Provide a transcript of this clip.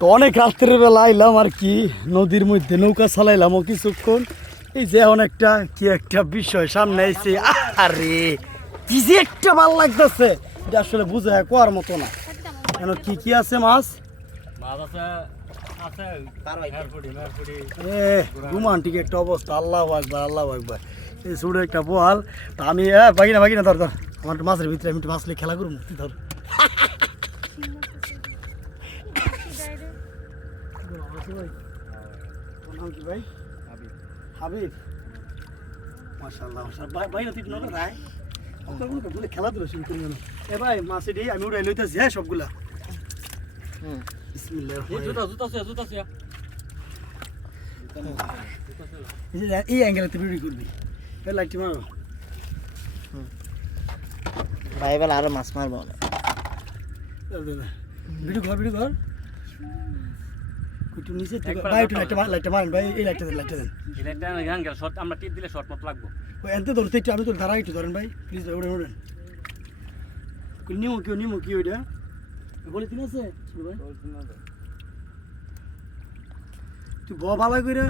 তো অনেক রাত্রের বেলা আইলাম আর কি, নদীর মধ্যে নৌকা চালাইলাম ও কিছুক্ষণ। এই যে অনেকটা কি একটা বিষয় সামনে আইছে, আরে কি যে একটা ভালো লাগতেছে, এটা আসলে বুঝে কোয়ার মতো না। কেন কি কি আছে মাছ? রোমান্টিক একটা অবস্থা, আল্লাহ আকবার আল্লাহ আকবার। এই ছোট একটা বোয়াল, তা আমি বাগিনা ধর ধর, আমার একটু মাছের ভিতরে আমি একটু মাছ খেলা করবো, তুই ধর। ভাই হাবিব, মাশাআল্লাহ ভাই না তুই নড়া রায় আপনার খেলাধুলা শুরু করি না। এ ভাই মাছ এটি আমি উড়াই লইতেছি, হ্যাঁ সবগুলা। এই অ্যাঙ্গেলে তুই ভিডিও করবি, লাইটটি মারো ভাই বেলা আরো মাছ মারবো ভিডিও কর একটু নিচে ভাই, একটু লাইটটা মারেন ভাই, এই লাইটটা দেন আমরা টিপ দিলে শর্ট মত লাগবো। ওই এনতে ধরতে একটু, আমি তো ধারা একটু ধরেন ভাই প্লিজ, ওড়েন নিমো কি ওইটা বলে তিন আছে ভাই, তুই ভালো করে